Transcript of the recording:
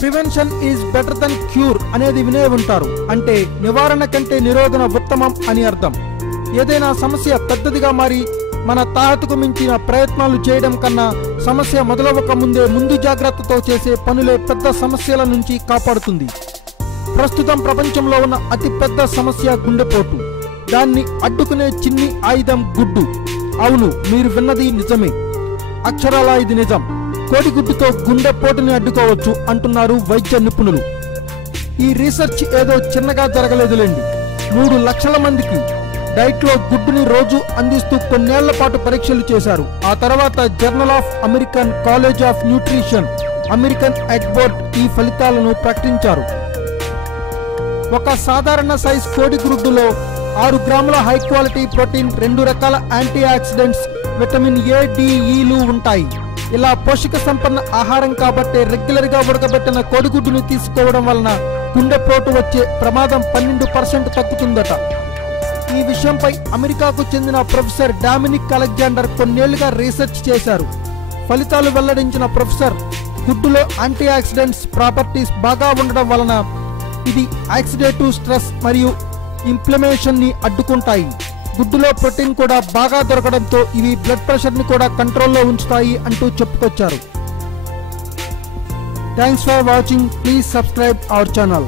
Prevention is better than cure అనేది వినే ఉంటారు. అంటే నివారణ కంటే నిరోధన ఉత్తమం అని అర్థం. ఏదైనా సమస్య పెద్దదిగా మారి మన తాహతుకు మించిన ప్రయత్నాలు చేయడం కన్నా సమస్య మొదలవక ముందే ముందు జాగ్రత్తతో చేసే పనులే పెద్ద సమస్యల నుంచి కాపాడుతుంది. ప్రస్తుతం ప్రపంచంలో ఉన్న అతిపెద్ద సమస్య గుండెపోటు. దాన్ని అడ్డుకునే చిన్ని ఆయుధం గుడ్డు. అవును, మీరు విన్నది నిజమే. అక్షరాలా ఇది నిజం. కోడిగుడ్డుతో గుండెపోటుని అడ్డుకోవచ్చు అంటున్నారు వైద్య నిపుణులు. ఈ రీసెర్చ్ ఏదో చిన్నగా జరగలేదులేండి. 3 లక్షల మందికి డైట్లో గుడ్డుని రోజు అందిస్తూ కొన్నేళ్ల పాటు పరీక్షలు చేశారు. ఆ తర్వాత journal of American college of nutrition, American egg board ఈ ఫలితాలను ప్రకటించారు. ఒక సాధారణ సైజ్ కోడిగుడ్డులో 6 గ్రాముల హై క్వాలిటీ ప్రోటీన్, 2 రకాల antioxidants, vitamin A, D, ఈలు ఉంటాయి. ఇలా పోషక సంపన్న ఆహారం కాబట్టి రెగ్యులర్ గా ఉడకబెట్టిన కోడిగుడ్డుని తీసుకోవడం వలన గుండెపోటు వచ్చే ప్రమాదం 12% తగ్గుతుందట. ఈ విషయంపై అమెరికాకు చెందిన ప్రొఫెసర్ డామినిక్ అలెగ్జాండర్ కొన్నేళ్లుగా రీసెర్చ్ చేశారు. ఫలితాలు వెల్లడించిన ప్రొఫెసర్ గుడ్డులో యాంటీ ఆక్సిడెంట్స్ ప్రాపర్టీస్ బాగా ఉండడం వలన ఇది ఆక్సిడేటివ్ స్ట్రెస్ మరియు ఇన్ఫ్లమేషన్ ని అడ్డుకుంటాయి. గుడ్డులో ప్రోటీన్ కూడా బాగా దొరకడంతో ఇవి బ్లడ్ ప్రెషర్ ని కూడా కంట్రోల్లో ఉంచుతాయి అంటూ చెప్పుకొచ్చారు. Thanks for watching. Please subscribe our channel.